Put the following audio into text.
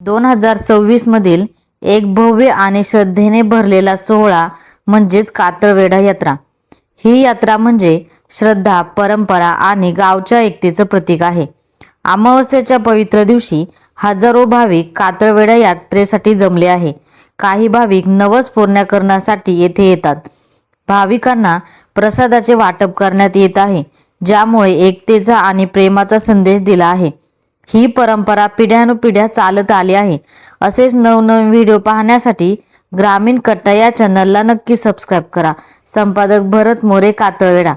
2026 मधील एक भव्य आणि श्रद्धेने भरलेला सोहळा म्हणजेच कातळवेढा यात्रा। ही यात्रा म्हणजे श्रद्धा, परंपरा आणि गावच्या एकतेचं प्रतीक आहे। अमावस्येच्या पवित्र दिवशी हजारो भाविक कातळवेढा यात्रेसाठी जमले आहे। काही भाविक नवस पूर्ण करण्यासाठी येथे येतात। भाविकांना प्रसादाचे वाटप करण्यात येत आहे, ज्यामुळे एकतेचा आणि प्रेमाचा संदेश दिला आहे। ही परंपरा पिढ्यानुपिढ्या चालत आली आहे। असेच नवनवीन व्हिडिओ पाहण्यासाठी ग्रामीण कट्टा या चॅनलला नक्की सबस्क्राइब करा। संपादक भरत मोरे, कातळवेढा।